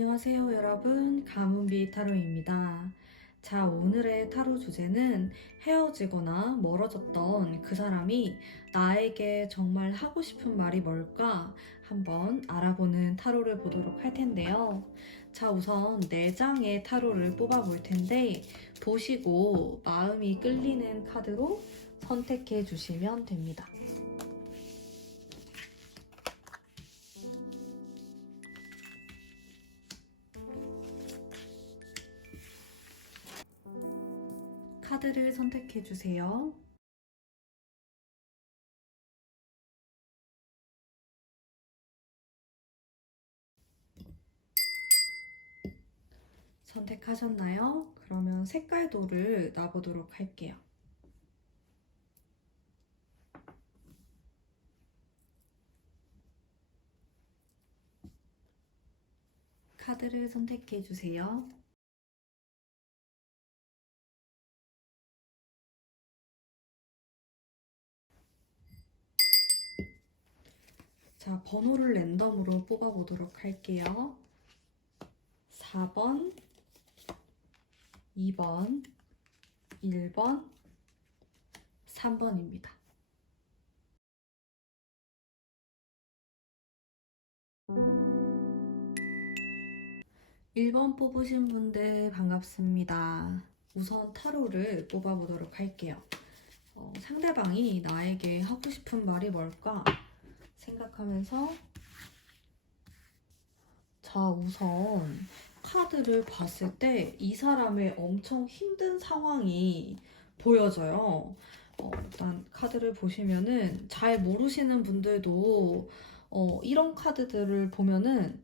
안녕하세요, 여러분. 가문비 타로입니다. 자, 오늘의 타로 주제는 헤어지거나 멀어졌던 그 사람이 나에게 정말 하고 싶은 말이 뭘까 한번 알아보는 타로를 보도록 할 텐데요. 자, 우선 4장의 타로를 뽑아 볼 텐데 보시고 마음이 끌리는 카드로 선택해 주시면 됩니다. 카드를 선택해 주세요. 선택하셨나요? 그러면 색깔도를 놔보도록 할게요. 카드를 선택해 주세요. 자, 번호를 랜덤으로 뽑아보도록 할게요. 4번, 2번, 1번, 3번입니다. (1번) 뽑으신 분들 반갑습니다. 우선 타로를 뽑아보도록 할게요. 상대방이 나에게 하고 싶은 말이 뭘까 생각하면서, 자, 우선 카드를 봤을 때 이 사람의 엄청 힘든 상황이 보여져요. 일단 카드를 보시면은 잘 모르시는 분들도 이런 카드들을 보면은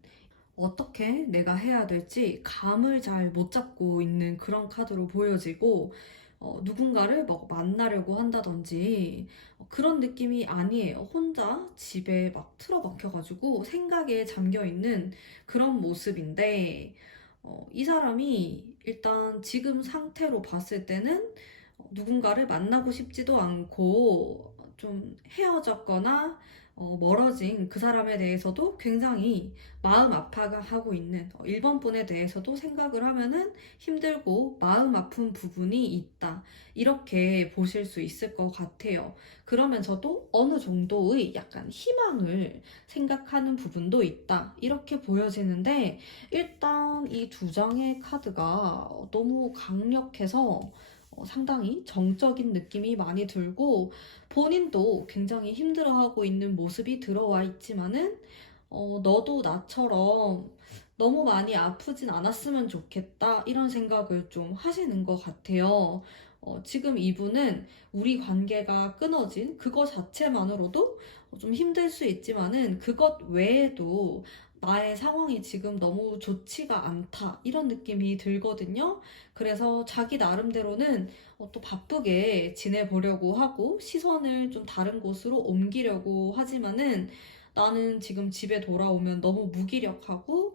어떻게 내가 해야 될지 감을 잘 못 잡고 있는 그런 카드로 보여지고, 누군가를 막 만나려고 한다든지 그런 느낌이 아니에요. 혼자 집에 막 틀어박혀가지고 생각에 잠겨있는 그런 모습인데, 이 사람이 일단 지금 상태로 봤을 때는 누군가를 만나고 싶지도 않고 좀 헤어졌거나 멀어진 그 사람에 대해서도 굉장히 마음 아파하고 있는 1번 분에 대해서도 생각을 하면은 힘들고 마음 아픈 부분이 있다. 이렇게 보실 수 있을 것 같아요. 그러면서도 어느 정도의 약간 희망을 생각하는 부분도 있다. 이렇게 보여지는데, 일단 이 2장의 카드가 너무 강력해서 상당히 정적인 느낌이 많이 들고, 본인도 굉장히 힘들어하고 있는 모습이 들어와 있지만은 너도 나처럼 너무 많이 아프진 않았으면 좋겠다 이런 생각을 좀 하시는 것 같아요. 지금 이분은 우리 관계가 끊어진 그거 자체만으로도 좀 힘들 수 있지만은 그것 외에도 나의 상황이 지금 너무 좋지가 않다 이런 느낌이 들거든요. 그래서 자기 나름대로는 또 바쁘게 지내보려고 하고 시선을 좀 다른 곳으로 옮기려고 하지만은, 나는 지금 집에 돌아오면 너무 무기력하고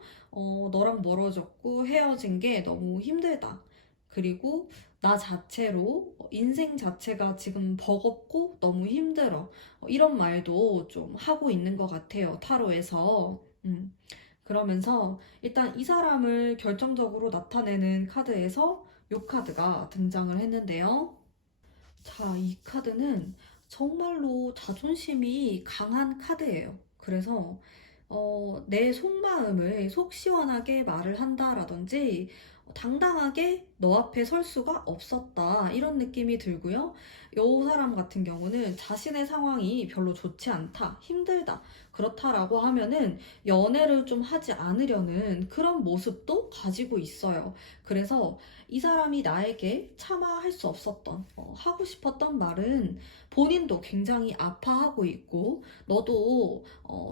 너랑 멀어졌고 헤어진 게 너무 힘들다. 그리고 나 자체로 인생 자체가 지금 버겁고 너무 힘들어. 이런 말도 좀 하고 있는 것 같아요. 타로에서. 그러면서 일단 이 사람을 결정적으로 나타내는 카드에서 이 카드가 등장을 했는데요. 자, 이 카드는 정말로 자존심이 강한 카드예요. 그래서 내 속마음을 속 시원하게 말을 한다라든지 당당하게 너 앞에 설 수가 없었다 이런 느낌이 들고요. 이 사람 같은 경우는 자신의 상황이 별로 좋지 않다, 힘들다, 그렇다라고 하면은 연애를 좀 하지 않으려는 그런 모습도 가지고 있어요. 그래서 이 사람이 나에게 차마 할 수 없었던 하고 싶었던 말은 본인도 굉장히 아파하고 있고, 너도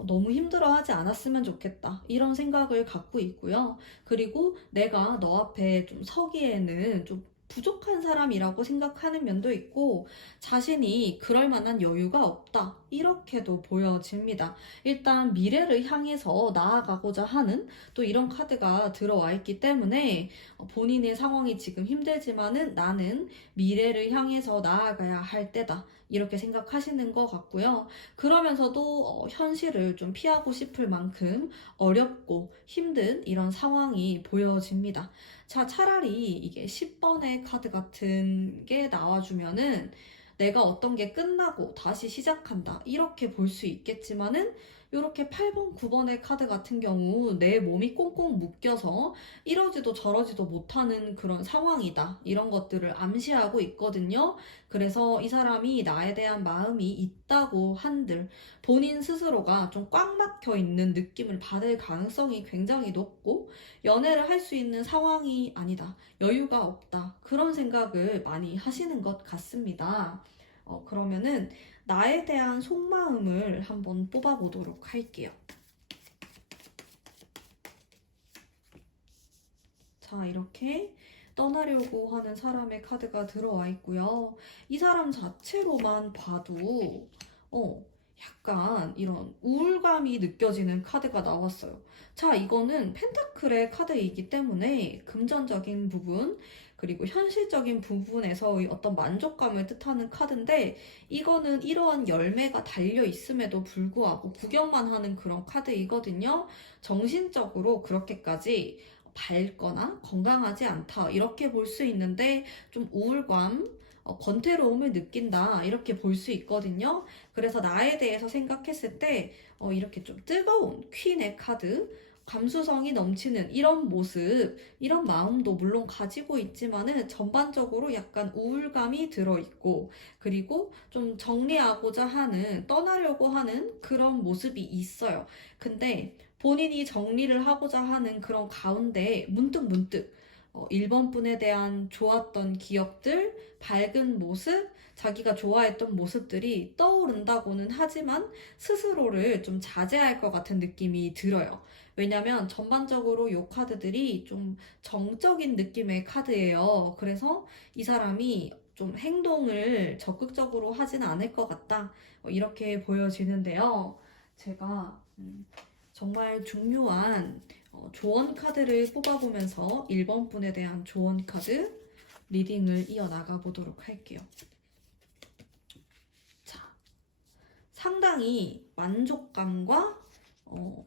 너무 힘들어하지 않았으면 좋겠다 이런 생각을 갖고 있고요. 그리고 내가 너 앞에 좀 서기에는 좀 부족한 사람이라고 생각하는 면도 있고, 자신이 그럴 만한 여유가 없다 이렇게도 보여집니다. 일단 미래를 향해서 나아가고자 하는 또 이런 카드가 들어와 있기 때문에 본인의 상황이 지금 힘들지만은 나는 미래를 향해서 나아가야 할 때다. 이렇게 생각하시는 것 같고요. 그러면서도 현실을 좀 피하고 싶을 만큼 어렵고 힘든 이런 상황이 보여집니다. 자, 차라리 이게 10번의 카드 같은 게 나와주면은 내가 어떤 게 끝나고 다시 시작한다. 이렇게 볼 수 있겠지만은 이렇게 8번, 9번의 카드 같은 경우 내 몸이 꽁꽁 묶여서 이러지도 저러지도 못하는 그런 상황이다. 이런 것들을 암시하고 있거든요. 그래서 이 사람이 나에 대한 마음이 있다고 한들 본인 스스로가 좀 꽉 막혀 있는 느낌을 받을 가능성이 굉장히 높고 연애를 할 수 있는 상황이 아니다. 여유가 없다. 그런 생각을 많이 하시는 것 같습니다. 그러면은 나에 대한 속마음을 한번 뽑아보도록 할게요. 자, 이렇게 떠나려고 하는 사람의 카드가 들어와 있고요. 이 사람 자체로만 봐도 약간 이런 우울감이 느껴지는 카드가 나왔어요. 자, 이거는 펜타클의 카드이기 때문에 금전적인 부분, 그리고 현실적인 부분에서의 어떤 만족감을 뜻하는 카드인데, 이거는 이러한 열매가 달려 있음에도 불구하고 구경만 하는 그런 카드이거든요. 정신적으로 그렇게까지 밝거나 건강하지 않다. 이렇게 볼 수 있는데, 좀 우울감, 권태로움을 느낀다. 이렇게 볼 수 있거든요. 그래서 나에 대해서 생각했을 때 이렇게 좀 뜨거운 퀸의 카드, 감수성이 넘치는 이런 모습, 이런 마음도 물론 가지고 있지만은 전반적으로 약간 우울감이 들어있고, 그리고 좀 정리하고자 하는, 떠나려고 하는 그런 모습이 있어요. 근데 본인이 정리를 하고자 하는 그런 가운데 문득문득 1번 분에 대한 좋았던 기억들, 밝은 모습, 자기가 좋아했던 모습들이 떠오른다고는 하지만 스스로를 좀 자제할 것 같은 느낌이 들어요. 왜냐면 전반적으로 이 카드들이 좀 정적인 느낌의 카드예요. 그래서 이 사람이 좀 행동을 적극적으로 하진 않을 것 같다. 이렇게 보여지는데요. 제가 정말 중요한 조언 카드를 뽑아보면서 1번 분에 대한 조언 카드 리딩을 이어나가 보도록 할게요. 자, 상당히 만족감과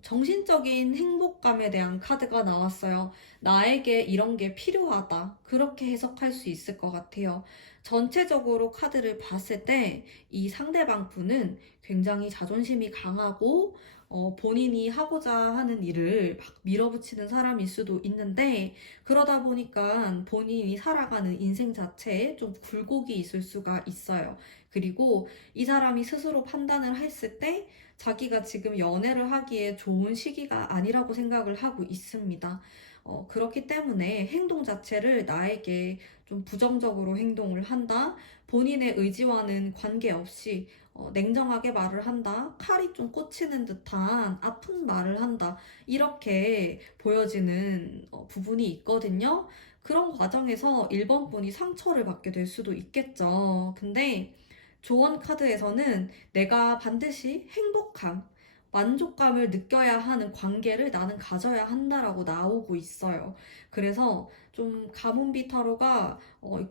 정신적인 행복감에 대한 카드가 나왔어요. 나에게 이런 게 필요하다. 그렇게 해석할 수 있을 것 같아요. 전체적으로 카드를 봤을 때 이 상대방 분은 굉장히 자존심이 강하고 본인이 하고자 하는 일을 막 밀어붙이는 사람일 수도 있는데 그러다 보니까 본인이 살아가는 인생 자체에 좀 굴곡이 있을 수가 있어요. 그리고 이 사람이 스스로 판단을 했을 때 자기가 지금 연애를 하기에 좋은 시기가 아니라고 생각을 하고 있습니다. 그렇기 때문에 행동 자체를 나에게 좀 부정적으로 행동을 한다. 본인의 의지와는 관계없이 냉정하게 말을 한다. 칼이 좀 꽂히는 듯한 아픈 말을 한다. 이렇게 보여지는 부분이 있거든요. 그런 과정에서 1번 분이 상처를 받게 될 수도 있겠죠. 근데 조언 카드에서는 내가 반드시 행복함, 만족감을 느껴야 하는 관계를 나는 가져야 한다라고 나오고 있어요. 그래서 좀 가문비 타로가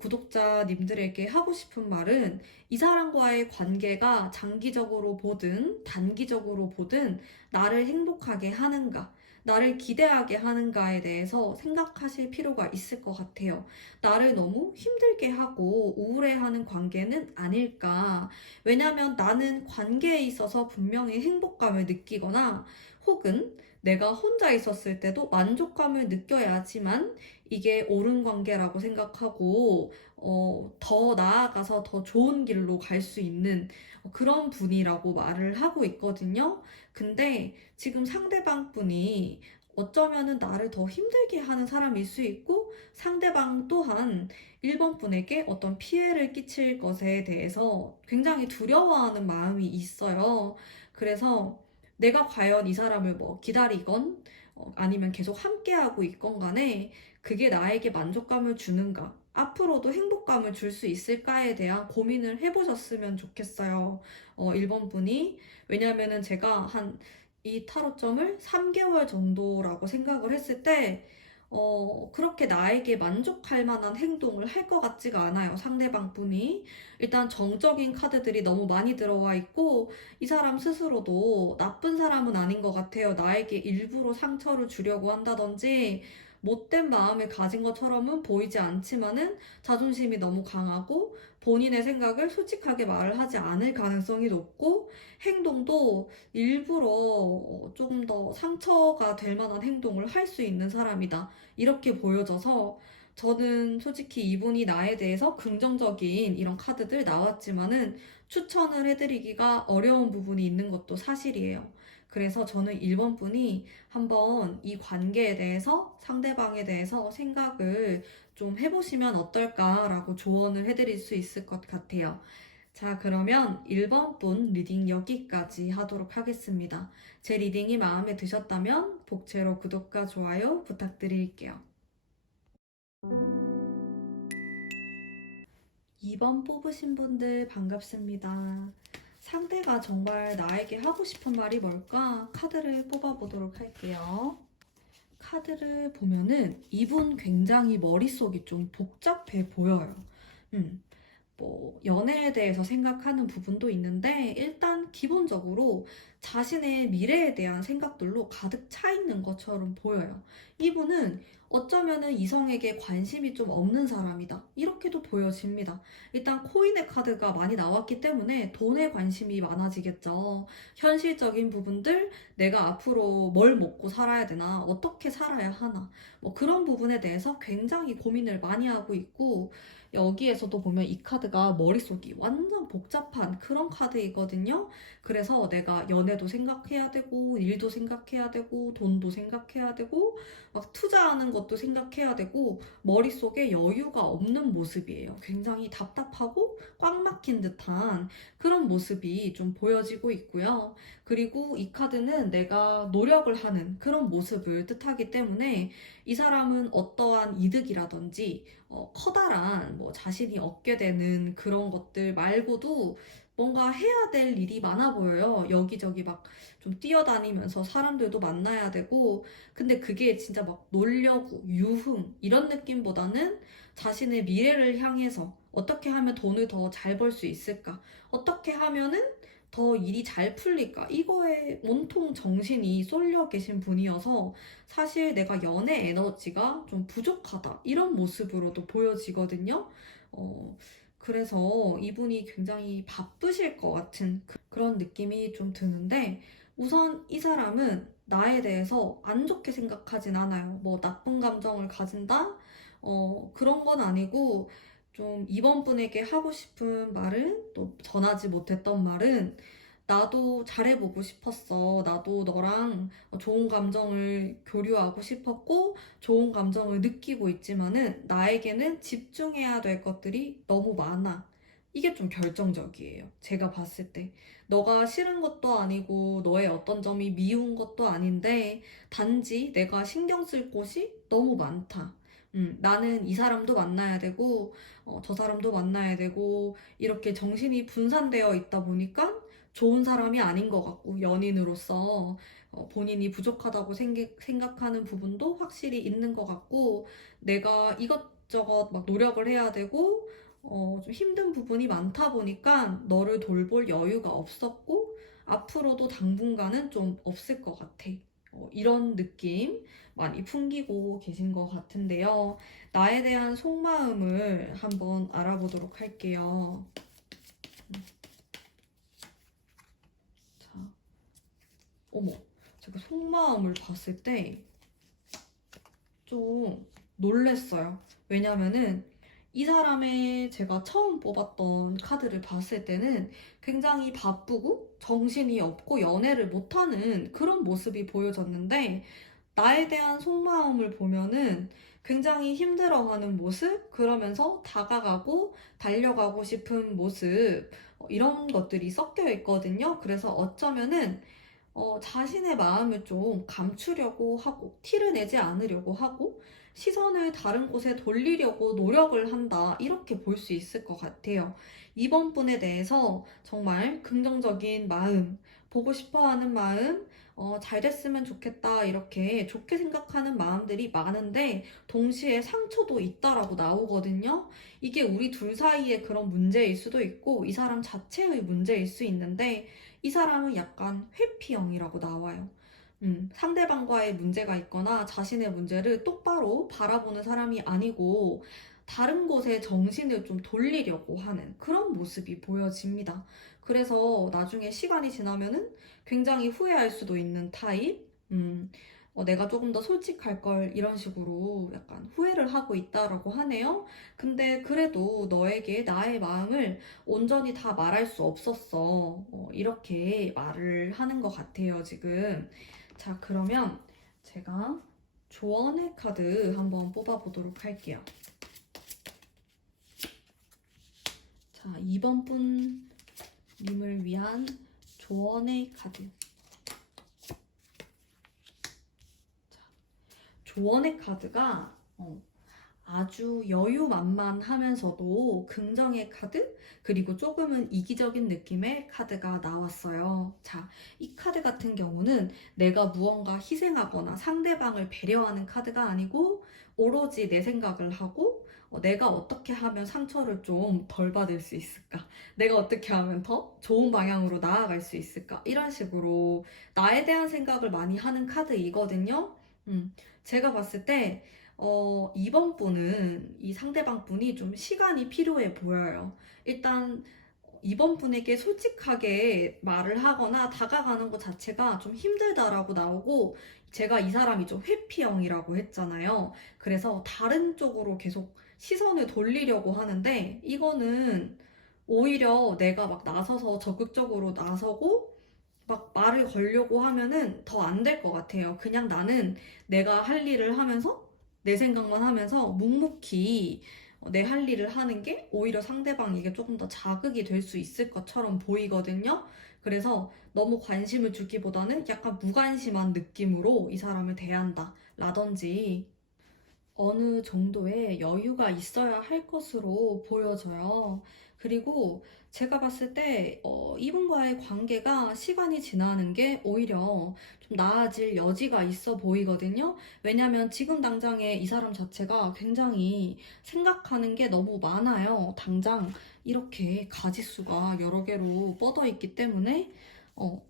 구독자님들에게 하고 싶은 말은 이 사람과의 관계가 장기적으로 보든 단기적으로 보든 나를 행복하게 하는가, 나를 기대하게 하는가에 대해서 생각하실 필요가 있을 것 같아요. 나를 너무 힘들게 하고 우울해하는 관계는 아닐까. 왜냐면 나는 관계에 있어서 분명히 행복감을 느끼거나 혹은 내가 혼자 있었을 때도 만족감을 느껴야지만 이게 옳은 관계라고 생각하고 더 나아가서 더 좋은 길로 갈 수 있는 그런 분이라고 말을 하고 있거든요. 근데 지금 상대방 분이 어쩌면은 나를 더 힘들게 하는 사람일 수 있고 상대방 또한 1번 분에게 어떤 피해를 끼칠 것에 대해서 굉장히 두려워하는 마음이 있어요. 그래서 내가 과연 이 사람을 뭐 기다리건 아니면 계속 함께하고 있건 간에 그게 나에게 만족감을 주는가? 앞으로도 행복감을 줄 수 있을까에 대한 고민을 해보셨으면 좋겠어요. 1번 분이. 왜냐면은 제가 이 타로점을 3개월 정도라고 생각을 했을 때, 그렇게 나에게 만족할 만한 행동을 할 것 같지가 않아요. 상대방 분이. 일단 정적인 카드들이 너무 많이 들어와 있고, 이 사람 스스로도 나쁜 사람은 아닌 것 같아요. 나에게 일부러 상처를 주려고 한다든지, 못된 마음을 가진 것처럼은 보이지 않지만은 자존심이 너무 강하고 본인의 생각을 솔직하게 말을 하지 않을 가능성이 높고 행동도 일부러 조금 더 상처가 될 만한 행동을 할 수 있는 사람이다. 이렇게 보여져서 저는 솔직히 이분이 나에 대해서 긍정적인 이런 카드들 나왔지만은 추천을 해드리기가 어려운 부분이 있는 것도 사실이에요. 그래서 저는 1번 분이 한번 이 관계에 대해서 상대방에 대해서 생각을 좀 해보시면 어떨까라고 조언을 해드릴 수 있을 것 같아요. 자, 그러면 1번 분 리딩 여기까지 하도록 하겠습니다. 제 리딩이 마음에 드셨다면 복채로 구독과 좋아요 부탁드릴게요. 2번 뽑으신 분들 반갑습니다. 상대가 정말 나에게 하고 싶은 말이 뭘까? 카드를 뽑아보도록 할게요. 카드를 보면은 이분 굉장히 머릿속이 좀 복잡해 보여요. 음, 연애에 대해서 생각하는 부분도 있는데, 일단 기본적으로 자신의 미래에 대한 생각들로 가득 차 있는 것처럼 보여요. 이분은 어쩌면은 이성에게 관심이 좀 없는 사람이다. 이렇게도 보여집니다. 일단 코인의 카드가 많이 나왔기 때문에 돈에 관심이 많아지겠죠. 현실적인 부분들, 내가 앞으로 뭘 먹고 살아야 되나, 어떻게 살아야 하나, 그런 부분에 대해서 굉장히 고민을 많이 하고 있고, 여기에서도 보면 이 카드가 머릿속이 완전 복잡한 그런 카드이거든요. 그래서 내가 연애도 생각해야 되고, 일도 생각해야 되고, 돈도 생각해야 되고, 막 투자하는 것도 생각해야 되고, 머릿속에 여유가 없는 모습이에요. 굉장히 답답하고 꽉 막힌 듯한 그런 모습이 좀 보여지고 있고요. 그리고 이 카드는 내가 노력을 하는 그런 모습을 뜻하기 때문에 이 사람은 어떠한 이득이라든지 커다란 자신이 얻게 되는 그런 것들 말고도 뭔가 해야 될 일이 많아 보여요. 여기저기 막 좀 뛰어다니면서 사람들도 만나야 되고, 근데 그게 진짜 막 놀려고, 유흥, 이런 느낌보다는 자신의 미래를 향해서 어떻게 하면 돈을 더 잘 벌 수 있을까? 어떻게 하면은 더 일이 잘 풀릴까? 이거에 온통 정신이 쏠려 계신 분이어서 사실 내가 연애 에너지가 좀 부족하다. 이런 모습으로도 보여지거든요. 그래서 이분이 굉장히 바쁘실 것 같은 그런 느낌이 좀 드는데 우선 이 사람은 나에 대해서 안 좋게 생각하진 않아요. 나쁜 감정을 가진다? 그런 건 아니고 좀 이번 분에게 하고 싶은 말은 또 전하지 못했던 말은 나도 잘해보고 싶었어. 나도 너랑 좋은 감정을 교류하고 싶었고, 좋은 감정을 느끼고 있지만은, 나에게는 집중해야 될 것들이 너무 많아. 이게 좀 결정적이에요. 제가 봤을 때. 너가 싫은 것도 아니고, 너의 어떤 점이 미운 것도 아닌데, 단지 내가 신경 쓸 곳이 너무 많다. 나는 이 사람도 만나야 되고, 저 사람도 만나야 되고, 이렇게 정신이 분산되어 있다 보니까, 좋은 사람이 아닌 것 같고 연인으로서 본인이 부족하다고 생각하는 부분도 확실히 있는 것 같고 내가 이것저것 막 노력을 해야 되고 좀 힘든 부분이 많다 보니까 너를 돌볼 여유가 없었고 앞으로도 당분간은 좀 없을 것 같아. 이런 느낌 많이 풍기고 계신 것 같은데요. 나에 대한 속마음을 한번 알아보도록 할게요. 자, 어머, 제가 속마음을 봤을 때 좀 놀랬어요. 왜냐면은 이 사람의 제가 처음 뽑았던 카드를 봤을 때는 굉장히 바쁘고 정신이 없고 연애를 못하는 그런 모습이 보여졌는데 나에 대한 속마음을 보면은 굉장히 힘들어하는 모습, 그러면서 다가가고 달려가고 싶은 모습, 이런 것들이 섞여 있거든요. 그래서 어쩌면은 자신의 마음을 좀 감추려고 하고, 티를 내지 않으려고 하고, 시선을 다른 곳에 돌리려고 노력을 한다. 이렇게 볼 수 있을 것 같아요. 이번 분에 대해서 정말 긍정적인 마음, 보고 싶어 하는 마음, 잘 됐으면 좋겠다. 이렇게 좋게 생각하는 마음들이 많은데, 동시에 상처도 있다라고 나오거든요. 이게 우리 둘 사이의 그런 문제일 수도 있고, 이 사람 자체의 문제일 수 있는데, 이 사람은 약간 회피형이라고 나와요. 상대방과의 문제가 있거나 자신의 문제를 똑바로 바라보는 사람이 아니고 다른 곳에 정신을 좀 돌리려고 하는 그런 모습이 보여집니다. 그래서 나중에 시간이 지나면은 굉장히 후회할 수도 있는 타입? 내가 조금 더 솔직할 걸 이런 식으로 약간 후회를 하고 있다라고 하네요. 근데 그래도 너에게 나의 마음을 온전히 다 말할 수 없었어. 이렇게 말을 하는 것 같아요, 지금. 자, 그러면 제가 조언의 카드 한번 뽑아보도록 할게요. 자, 2번 분님을 위한 조언의 카드. 자, 조언의 카드가 아주 여유만만하면서도 긍정의 카드, 그리고 조금은 이기적인 느낌의 카드가 나왔어요. 자, 이 카드 같은 경우는 내가 무언가 희생하거나 상대방을 배려하는 카드가 아니고 오로지 내 생각을 하고 내가 어떻게 하면 상처를 좀 덜 받을 수 있을까? 내가 어떻게 하면 더 좋은 방향으로 나아갈 수 있을까? 이런 식으로 나에 대한 생각을 많이 하는 카드이거든요. 제가 봤을 때 이번 분은 이 상대방 분이 좀 시간이 필요해 보여요. 일단 이번 분에게 솔직하게 말을 하거나 다가가는 것 자체가 좀 힘들다라고 나오고 제가 이 사람이 좀 회피형이라고 했잖아요. 그래서 다른 쪽으로 계속 시선을 돌리려고 하는데 이거는 오히려 내가 막 나서서 적극적으로 나서고 막 말을 걸려고 하면은 더 안 될 것 같아요. 그냥 나는 내가 할 일을 하면서 내 생각만 하면서 묵묵히 내 할 일을 하는 게 오히려 상대방에게 조금 더 자극이 될 수 있을 것처럼 보이거든요. 그래서 너무 관심을 주기보다는 약간 무관심한 느낌으로 이 사람을 대한다. 라든지 어느 정도의 여유가 있어야 할 것으로 보여져요. 그리고 제가 봤을 때, 이분과의 관계가 시간이 지나는 게 오히려 좀 나아질 여지가 있어 보이거든요. 왜냐면 지금 당장에 이 사람 자체가 굉장히 생각하는 게 너무 많아요. 당장 이렇게 가지수가 여러 개로 뻗어 있기 때문에,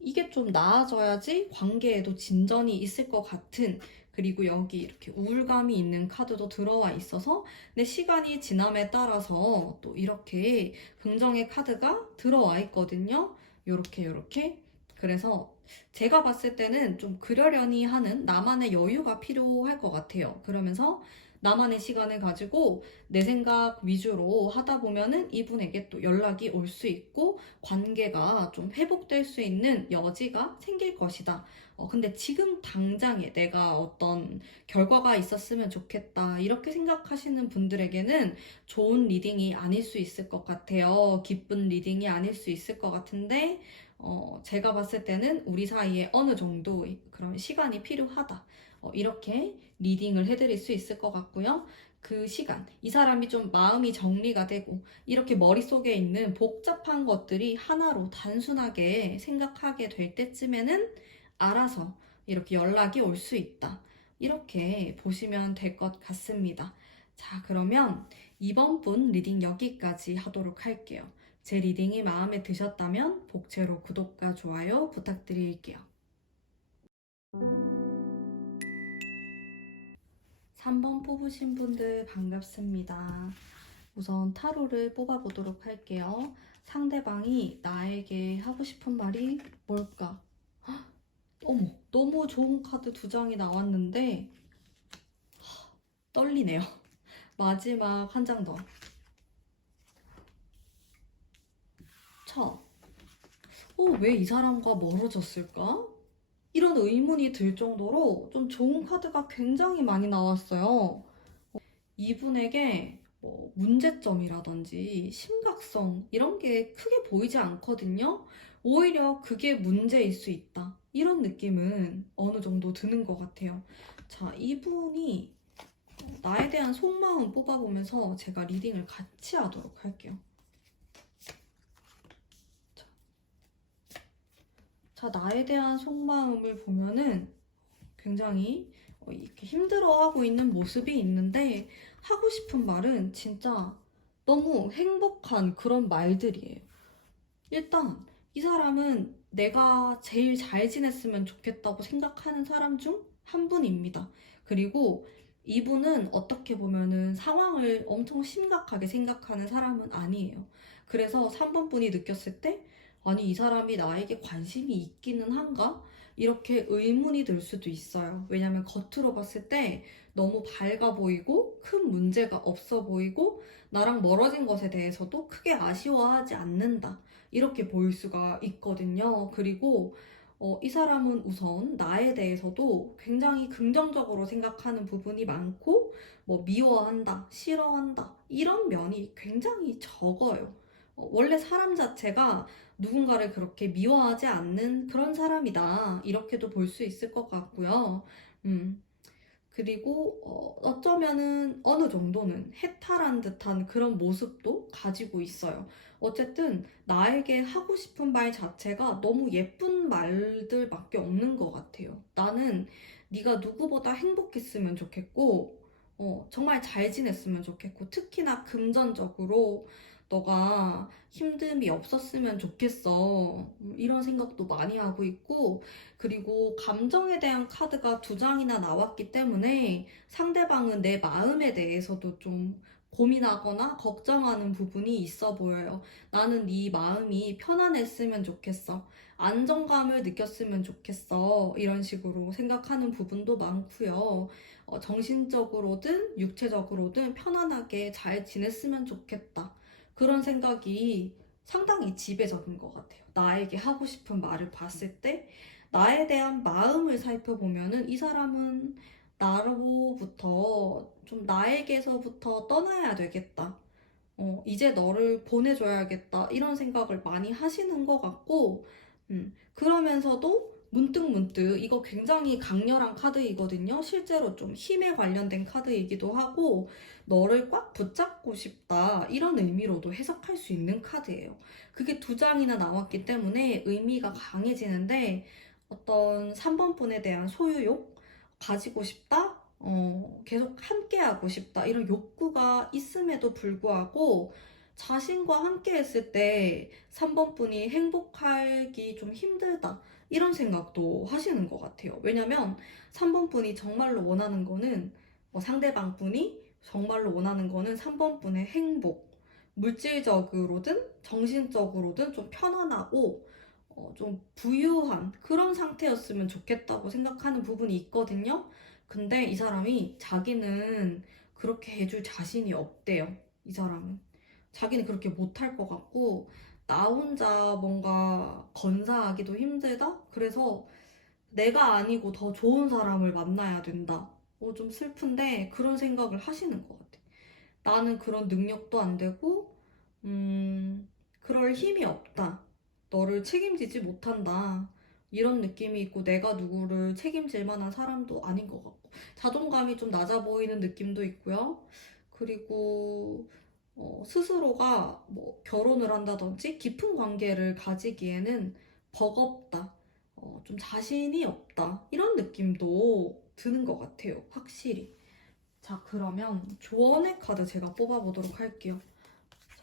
이게 좀 나아져야지 관계에도 진전이 있을 것 같은 그리고 여기 이렇게 우울감이 있는 카드도 들어와 있어서 내 시간이 지남에 따라서 또 이렇게 긍정의 카드가 들어와 있거든요. 요렇게. 그래서 제가 봤을 때는 좀 그러려니 하는 나만의 여유가 필요할 것 같아요. 그러면서 나만의 시간을 가지고 내 생각 위주로 하다 보면은 이분에게 또 연락이 올 수 있고 관계가 좀 회복될 수 있는 여지가 생길 것이다. 근데 지금 당장에 내가 어떤 결과가 있었으면 좋겠다. 이렇게 생각하시는 분들에게는 좋은 리딩이 아닐 수 있을 것 같아요. 기쁜 리딩이 아닐 수 있을 것 같은데, 제가 봤을 때는 우리 사이에 어느 정도 그런 시간이 필요하다. 이렇게 리딩을 해드릴 수 있을 것 같고요. 그 시간, 이 사람이 좀 마음이 정리가 되고, 이렇게 머릿속에 있는 복잡한 것들이 하나로 단순하게 생각하게 될 때쯤에는 알아서 이렇게 연락이 올 수 있다. 이렇게 보시면 될 것 같습니다. 자, 그러면 이번 분 리딩 여기까지 하도록 할게요. 제 리딩이 마음에 드셨다면 복채로 구독과 좋아요 부탁드릴게요. 3번 뽑으신 분들 반갑습니다. 우선 타로를 뽑아보도록 할게요. 상대방이 나에게 하고 싶은 말이 뭘까? 어머, 너무 좋은 카드 두 장이 나왔는데 떨리네요. 마지막 한 장 더. 왜 이 사람과 멀어졌을까? 이런 의문이 들 정도로 좀 좋은 카드가 굉장히 많이 나왔어요. 이분에게 뭐 문제점이라든지 심각성 이런 게 크게 보이지 않거든요. 오히려 그게 문제일 수 있다. 이런 느낌은 어느 정도 드는 것 같아요. 자, 이분이 나에 대한 속마음 뽑아보면서 제가 리딩을 같이 하도록 할게요. 자, 나에 대한 속마음을 보면은 굉장히 이렇게 힘들어하고 있는 모습이 있는데 하고 싶은 말은 진짜 너무 행복한 그런 말들이에요. 일단 이 사람은 내가 제일 잘 지냈으면 좋겠다고 생각하는 사람 중 한 분입니다. 그리고 이분은 어떻게 보면은 상황을 엄청 심각하게 생각하는 사람은 아니에요. 그래서 3번 분이 느꼈을 때 아니 이 사람이 나에게 관심이 있기는 한가? 이렇게 의문이 들 수도 있어요. 왜냐면 겉으로 봤을 때 너무 밝아 보이고 큰 문제가 없어 보이고 나랑 멀어진 것에 대해서도 크게 아쉬워하지 않는다. 이렇게 보일 수가 있거든요. 그리고 이 사람은 우선 나에 대해서도 굉장히 긍정적으로 생각하는 부분이 많고, 뭐 미워한다, 싫어한다, 이런 면이 굉장히 적어요. 원래 사람 자체가 누군가를 그렇게 미워하지 않는 그런 사람이다. 이렇게도 볼 수 있을 것 같고요. 음. 그리고 어쩌면은 어느 정도는 해탈한 듯한 그런 모습도 가지고 있어요. 어쨌든 나에게 하고 싶은 말 자체가 너무 예쁜 말들밖에 없는 것 같아요. 나는 네가 누구보다 행복했으면 좋겠고, 정말 잘 지냈으면 좋겠고, 특히나 금전적으로 너가 힘듦이 없었으면 좋겠어. 이런 생각도 많이 하고 있고, 그리고 감정에 대한 카드가 두 장이나 나왔기 때문에 상대방은 내 마음에 대해서도 좀 고민하거나 걱정하는 부분이 있어 보여요. 나는 네 마음이 편안했으면 좋겠어. 안정감을 느꼈으면 좋겠어. 이런 식으로 생각하는 부분도 많고요. 정신적으로든 육체적으로든 편안하게 잘 지냈으면 좋겠다. 그런 생각이 상당히 지배적인 것 같아요. 나에게 하고 싶은 말을 봤을 때 나에 대한 마음을 살펴보면은 이 사람은 나로부터 좀 나에게서부터 떠나야 되겠다. 이제 너를 보내줘야겠다. 이런 생각을 많이 하시는 것 같고, 그러면서도 문득문득 이거 굉장히 강렬한 카드이거든요. 실제로 좀 힘에 관련된 카드이기도 하고, 너를 꽉 붙잡고 싶다. 이런 의미로도 해석할 수 있는 카드예요. 그게 두 장이나 나왔기 때문에 의미가 강해지는데, 어떤 3번 분에 대한 소유욕, 가지고 싶다? 계속 함께하고 싶다. 이런 욕구가 있음에도 불구하고 자신과 함께 했을 때 3번 분이 행복하기 좀 힘들다. 이런 생각도 하시는 것 같아요. 왜냐면 3번 분이 정말로 원하는 거는 상대방 분이 정말로 원하는 거는 3번 분의 행복. 물질적으로든 정신적으로든 좀 편안하고 좀 부유한 그런 상태였으면 좋겠다고 생각하는 부분이 있거든요. 근데 이 사람이 자기는 그렇게 해줄 자신이 없대요. 이 사람은. 자기는 그렇게 못할 것 같고, 나 혼자 뭔가 건사하기도 힘들다? 그래서 내가 아니고 더 좋은 사람을 만나야 된다. 좀 슬픈데 그런 생각을 하시는 것 같아. 나는 그런 능력도 안 되고, 그럴 힘이 없다. 너를 책임지지 못한다. 이런 느낌이 있고, 내가 누구를 책임질 만한 사람도 아닌 것 같고, 자존감이 좀 낮아 보이는 느낌도 있고요. 그리고, 스스로가 뭐 결혼을 한다든지 깊은 관계를 가지기에는 버겁다. 좀 자신이 없다. 이런 느낌도 드는 것 같아요. 확실히. 자, 그러면 조언의 카드 제가 뽑아보도록 할게요.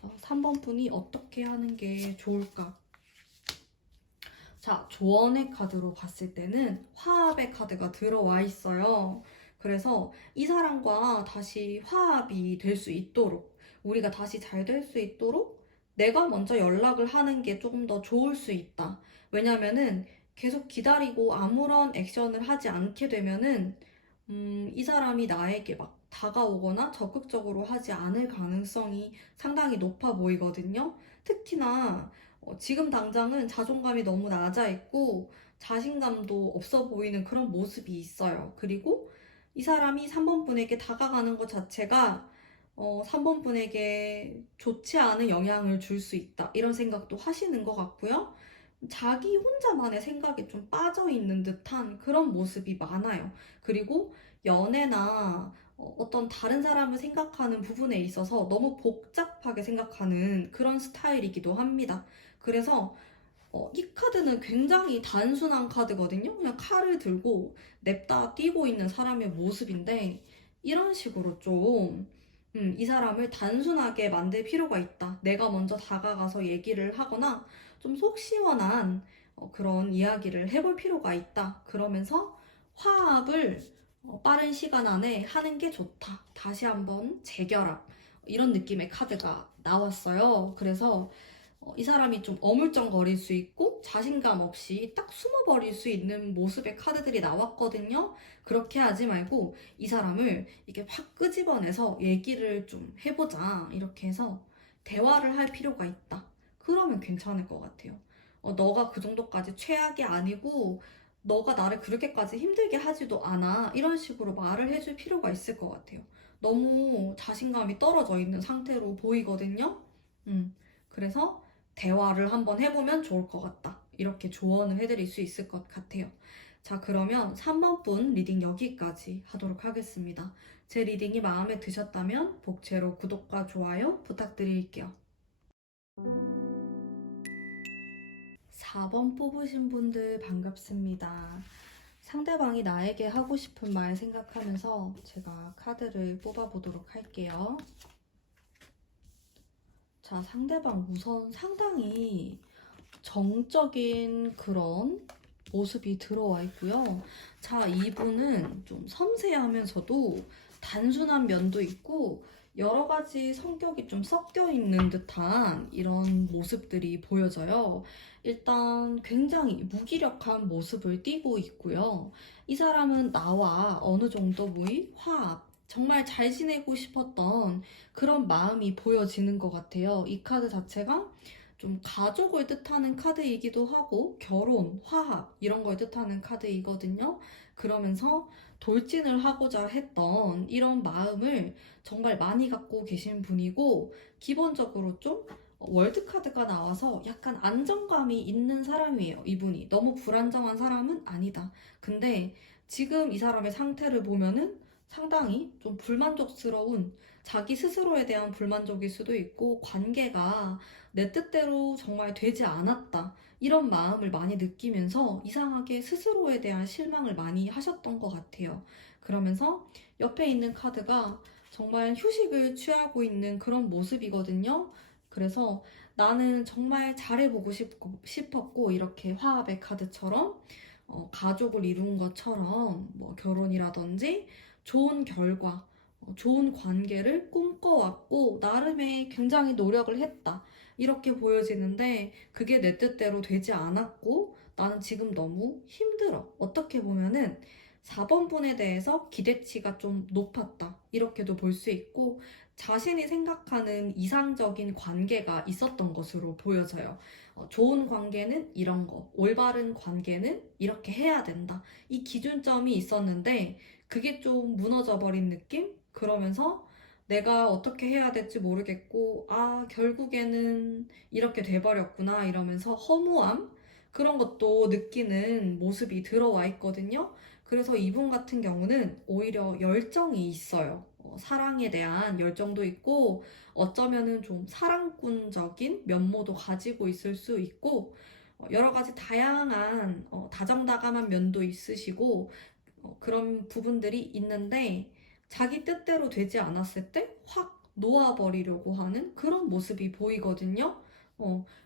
자, 3번 분이 어떻게 하는 게 좋을까? 자, 조언의 카드로 봤을 때는 화합의 카드가 들어와 있어요. 그래서 이 사람과 다시 화합이 될 수 있도록, 우리가 다시 잘 될 수 있도록 내가 먼저 연락을 하는 게 조금 더 좋을 수 있다. 왜냐면은 계속 기다리고 아무런 액션을 하지 않게 되면은, 이 사람이 나에게 막 다가오거나 적극적으로 하지 않을 가능성이 상당히 높아 보이거든요. 특히나 지금 당장은 자존감이 너무 낮아 있고 자신감도 없어 보이는 그런 모습이 있어요. 그리고 이 사람이 3번 분에게 다가가는 것 자체가 3번 분에게 좋지 않은 영향을 줄 수 있다. 이런 생각도 하시는 것 같고요. 자기 혼자만의 생각에 좀 빠져 있는 듯한 그런 모습이 많아요. 그리고 연애나 어떤 다른 사람을 생각하는 부분에 있어서 너무 복잡하게 생각하는 그런 스타일이기도 합니다. 그래서 이 카드는 굉장히 단순한 카드거든요. 그냥 칼을 들고 냅다 뛰고 있는 사람의 모습인데 이런 식으로 좀 이 사람을 단순하게 만들 필요가 있다. 내가 먼저 다가가서 얘기를 하거나 좀 속 시원한 그런 이야기를 해볼 필요가 있다. 그러면서 화합을 빠른 시간 안에 하는 게 좋다. 다시 한번 재결합. 이런 느낌의 카드가 나왔어요. 그래서 이 사람이 좀 어물쩡거릴 수 있고 자신감 없이 딱 숨어버릴 수 있는 모습의 카드들이 나왔거든요. 그렇게 하지 말고 이 사람을 이렇게 확 끄집어내서 얘기를 좀 해보자. 이렇게 해서 대화를 할 필요가 있다. 그러면 괜찮을 것 같아요. 너가 그 정도까지 최악이 아니고 너가 나를 그렇게까지 힘들게 하지도 않아. 이런 식으로 말을 해줄 필요가 있을 것 같아요. 너무 자신감이 떨어져 있는 상태로 보이거든요. 그래서 대화를 한번 해보면 좋을 것 같다. 이렇게 조언을 해드릴 수 있을 것 같아요. 자, 그러면 3번 분 리딩 여기까지 하도록 하겠습니다. 제 리딩이 마음에 드셨다면 복채로 구독과 좋아요 부탁드릴게요. 4번 뽑으신 분들 반갑습니다. 상대방이 나에게 하고 싶은 말 생각하면서 제가 카드를 뽑아보도록 할게요. 자, 상대방 우선 상당히 정적인 그런 모습이 들어와 있고요. 자, 이분은 좀 섬세하면서도 단순한 면도 있고 여러 가지 성격이 좀 섞여 있는 듯한 이런 모습들이 보여져요. 일단 굉장히 무기력한 모습을 띠고 있고요. 이 사람은 나와 어느 정도의 화합, 정말 잘 지내고 싶었던 그런 마음이 보여지는 것 같아요. 이 카드 자체가 좀 가족을 뜻하는 카드이기도 하고 결혼, 화합 이런 걸 뜻하는 카드이거든요. 그러면서 돌진을 하고자 했던 이런 마음을 정말 많이 갖고 계신 분이고 기본적으로 좀 월드카드가 나와서 약간 안정감이 있는 사람이에요. 이분이 너무 불안정한 사람은 아니다. 근데 지금 이 사람의 상태를 보면은 상당히 좀 불만족스러운 자기 스스로에 대한 불만족일 수도 있고 관계가 내 뜻대로 정말 되지 않았다. 이런 마음을 많이 느끼면서 이상하게 스스로에 대한 실망을 많이 하셨던 것 같아요. 그러면서 옆에 있는 카드가 정말 휴식을 취하고 있는 그런 모습이거든요. 그래서 나는 정말 잘해보고 싶었고 이렇게 화합의 카드처럼 가족을 이룬 것처럼 뭐 결혼이라든지 좋은 결과, 좋은 관계를 꿈꿔왔고 나름의 굉장히 노력을 했다. 이렇게 보여지는데 그게 내 뜻대로 되지 않았고 나는 지금 너무 힘들어. 어떻게 보면은 4번 분에 대해서 기대치가 좀 높았다. 이렇게도 볼 수 있고 자신이 생각하는 이상적인 관계가 있었던 것으로 보여져요. 좋은 관계는 이런 거, 올바른 관계는 이렇게 해야 된다. 이 기준점이 있었는데 그게 좀 무너져 버린 느낌? 그러면서 내가 어떻게 해야 될지 모르겠고, 아, 결국에는 이렇게 돼버렸구나, 이러면서 허무함? 그런 것도 느끼는 모습이 들어와 있거든요. 그래서 이분 같은 경우는 오히려 열정이 있어요. 사랑에 대한 열정도 있고, 어쩌면은 좀 사랑꾼적인 면모도 가지고 있을 수 있고, 여러 가지 다양한 다정다감한 면도 있으시고, 그런 부분들이 있는데 자기 뜻대로 되지 않았을 때 확 놓아버리려고 하는 그런 모습이 보이거든요.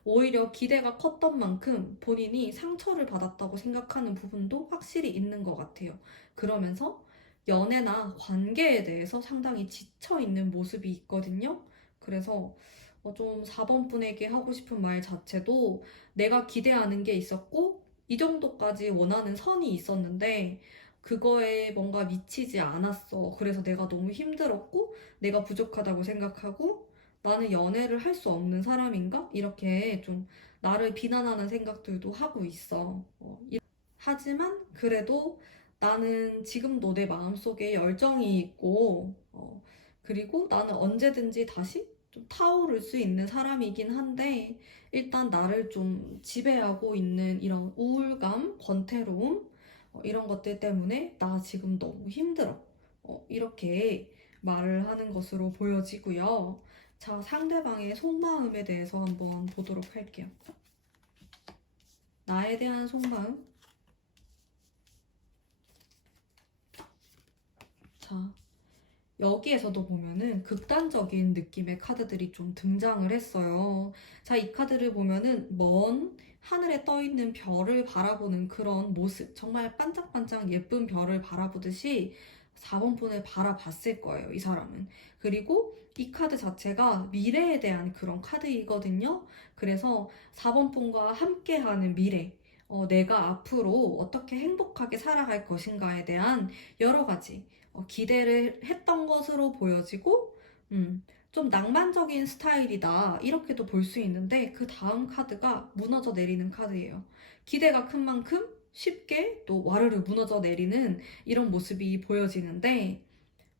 오히려 기대가 컸던 만큼 본인이 상처를 받았다고 생각하는 부분도 확실히 있는 것 같아요. 그러면서 연애나 관계에 대해서 상당히 지쳐있는 모습이 있거든요. 그래서 좀 4번 분에게 하고 싶은 말 자체도 내가 기대하는 게 있었고 이 정도까지 원하는 선이 있었는데 그거에 뭔가 미치지 않았어. 그래서 내가 너무 힘들었고, 내가 부족하다고 생각하고, 나는 연애를 할 수 없는 사람인가? 이렇게 좀 나를 비난하는 생각들도 하고 있어. 하지만 그래도 나는 지금도 내 마음속에 열정이 있고, 그리고 나는 언제든지 다시 좀 타오를 수 있는 사람이긴 한데, 일단 나를 좀 지배하고 있는 이런 우울감, 권태로움, 이런 것들 때문에 나 지금 너무 힘들어. 이렇게 말을 하는 것으로 보여지고요. 자, 상대방의 속마음에 대해서 한번 보도록 할게요. 나에 대한 속마음. 자, 여기에서도 보면은 극단적인 느낌의 카드들이 좀 등장을 했어요. 자, 이 카드를 보면은 먼 하늘에 떠 있는 별을 바라보는 그런 모습, 정말 반짝반짝 예쁜 별을 바라보듯이 4번 분을 바라봤을 거예요, 이 사람은. 그리고 이 카드 자체가 미래에 대한 그런 카드이거든요. 그래서 4번 분과 함께하는 미래, 내가 앞으로 어떻게 행복하게 살아갈 것인가에 대한 여러 가지 기대를 했던 것으로 보여지고, 좀 낭만적인 스타일이다. 이렇게도 볼 수 있는데, 그 다음 카드가 무너져 내리는 카드예요. 기대가 큰 만큼 쉽게 또 와르르 무너져 내리는 이런 모습이 보여지는데,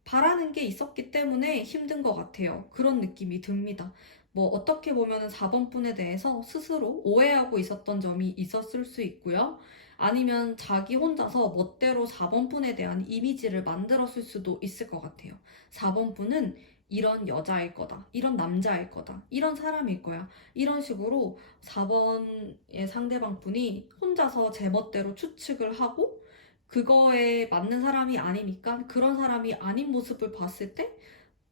바라는 게 있었기 때문에 힘든 것 같아요. 그런 느낌이 듭니다. 뭐, 어떻게 보면 4번 분에 대해서 스스로 오해하고 있었던 점이 있었을 수 있고요. 아니면 자기 혼자서 멋대로 4번 분에 대한 이미지를 만들었을 수도 있을 것 같아요. 4번 분은 이런 여자일 거다. 이런 남자일 거다. 이런 사람일 거야. 이런 식으로 4번의 상대방 분이 혼자서 제 멋대로 추측을 하고 그거에 맞는 사람이 아니니까 그런 사람이 아닌 모습을 봤을 때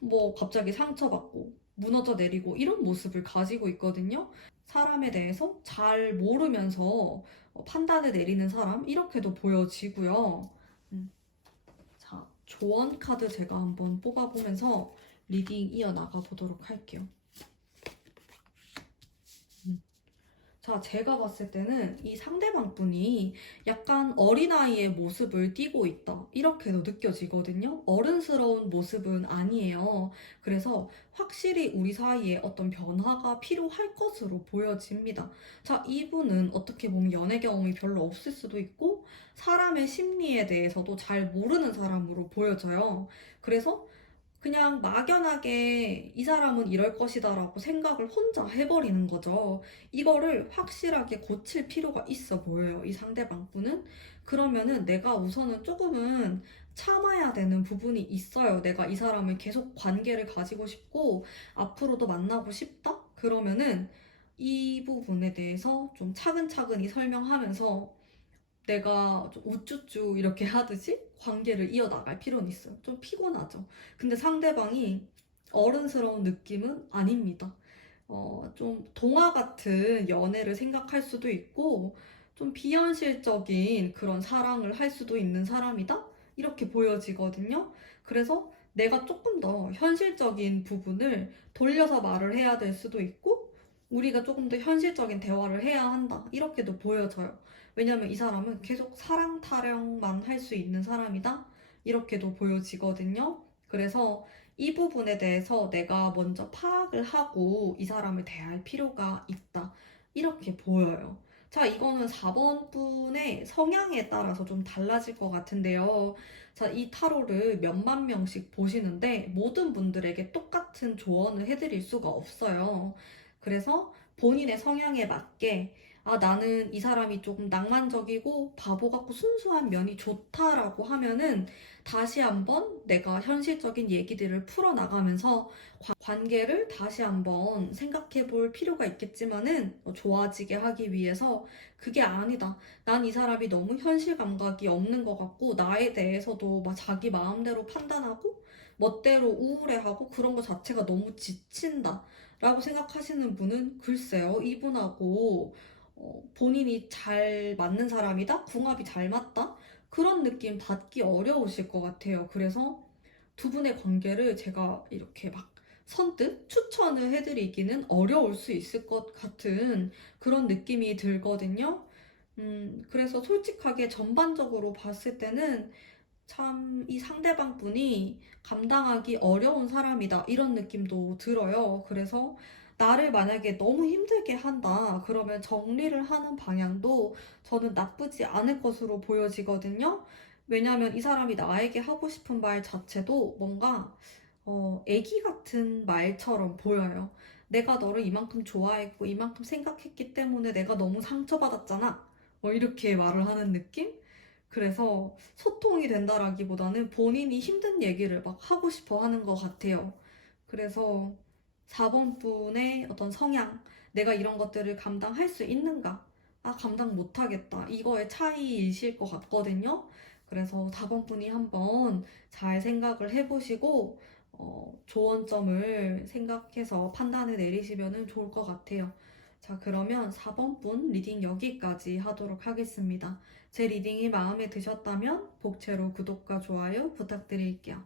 뭐 갑자기 상처받고 무너져 내리고 이런 모습을 가지고 있거든요. 사람에 대해서 잘 모르면서 판단을 내리는 사람 이렇게도 보여지고요. 음, 자, 조언 카드 제가 한번 뽑아보면서 리딩 이어나가 보도록 할게요. 자, 제가 봤을 때는 이 상대방 분이 약간 어린아이의 모습을 띠고 있다. 이렇게도 느껴지거든요. 어른스러운 모습은 아니에요. 그래서 확실히 우리 사이에 어떤 변화가 필요할 것으로 보여집니다. 자, 이분은 어떻게 보면 연애 경험이 별로 없을 수도 있고, 사람의 심리에 대해서도 잘 모르는 사람으로 보여져요. 그래서 그냥 막연하게 이 사람은 이럴 것이다라고 생각을 혼자 해버리는 거죠. 이거를 확실하게 고칠 필요가 있어 보여요. 이 상대방 분은. 그러면은 내가 우선은 조금은 참아야 되는 부분이 있어요. 내가 이 사람을 계속 관계를 가지고 싶고 앞으로도 만나고 싶다? 그러면은 이 부분에 대해서 좀 차근차근히 설명하면서 내가 좀 우쭈쭈 이렇게 하듯이 관계를 이어나갈 필요는 있어요. 좀 피곤하죠. 근데 상대방이 어른스러운 느낌은 아닙니다. 좀 동화 같은 연애를 생각할 수도 있고, 좀 비현실적인 그런 사랑을 할 수도 있는 사람이다? 이렇게 보여지거든요. 그래서 내가 조금 더 현실적인 부분을 돌려서 말을 해야 될 수도 있고, 우리가 조금 더 현실적인 대화를 해야 한다. 이렇게도 보여져요. 왜냐면 이 사람은 계속 사랑 타령만 할 수 있는 사람이다? 이렇게도 보여지거든요. 그래서 이 부분에 대해서 내가 먼저 파악을 하고 이 사람을 대할 필요가 있다. 이렇게 보여요. 자, 이거는 4번 분의 성향에 따라서 좀 달라질 것 같은데요. 자, 이 타로를 몇만 명씩 보시는데 모든 분들에게 똑같은 조언을 해드릴 수가 없어요. 그래서 본인의 성향에 맞게 나는 이 사람이 조금 낭만적이고 바보 같고 순수한 면이 좋다라고 하면은 다시 한번 내가 현실적인 얘기들을 풀어나가면서 관계를 다시 한번 생각해 볼 필요가 있겠지만은 좋아지게 하기 위해서 그게 아니다. 난 이 사람이 너무 현실 감각이 없는 것 같고 나에 대해서도 막 자기 마음대로 판단하고 멋대로 우울해하고 그런 거 자체가 너무 지친다. 라고 생각하시는 분은 글쎄요, 이분하고 본인이 잘 맞는 사람이다? 궁합이 잘 맞다? 그런 느낌 받기 어려우실 것 같아요. 그래서 두 분의 관계를 제가 이렇게 막 선뜻 추천을 해드리기는 어려울 수 있을 것 같은 그런 느낌이 들거든요. 그래서 솔직하게 전반적으로 봤을 때는 참 이 상대방 분이 감당하기 어려운 사람이다. 이런 느낌도 들어요. 그래서 나를 만약에 너무 힘들게 한다. 그러면 정리를 하는 방향도 저는 나쁘지 않을 것으로 보여지거든요. 왜냐하면 이 사람이 나에게 하고 싶은 말 자체도 뭔가 애기 같은 말처럼 보여요. 내가 너를 이만큼 좋아했고 이만큼 생각했기 때문에 내가 너무 상처받았잖아. 뭐 이렇게 말을 하는 느낌? 그래서 소통이 된다라기보다는 본인이 힘든 얘기를 막 하고 싶어 하는 것 같아요. 그래서 4번 분의 어떤 성향, 내가 이런 것들을 감당할 수 있는가? 아, 감당 못하겠다. 이거의 차이이실 것 같거든요. 그래서 4번 분이 한번 잘 생각을 해보시고, 조언점을 생각해서 판단을 내리시면 좋을 것 같아요. 자, 그러면 4번 분 리딩 여기까지 하도록 하겠습니다. 제 리딩이 마음에 드셨다면 복채로 구독과 좋아요 부탁드릴게요.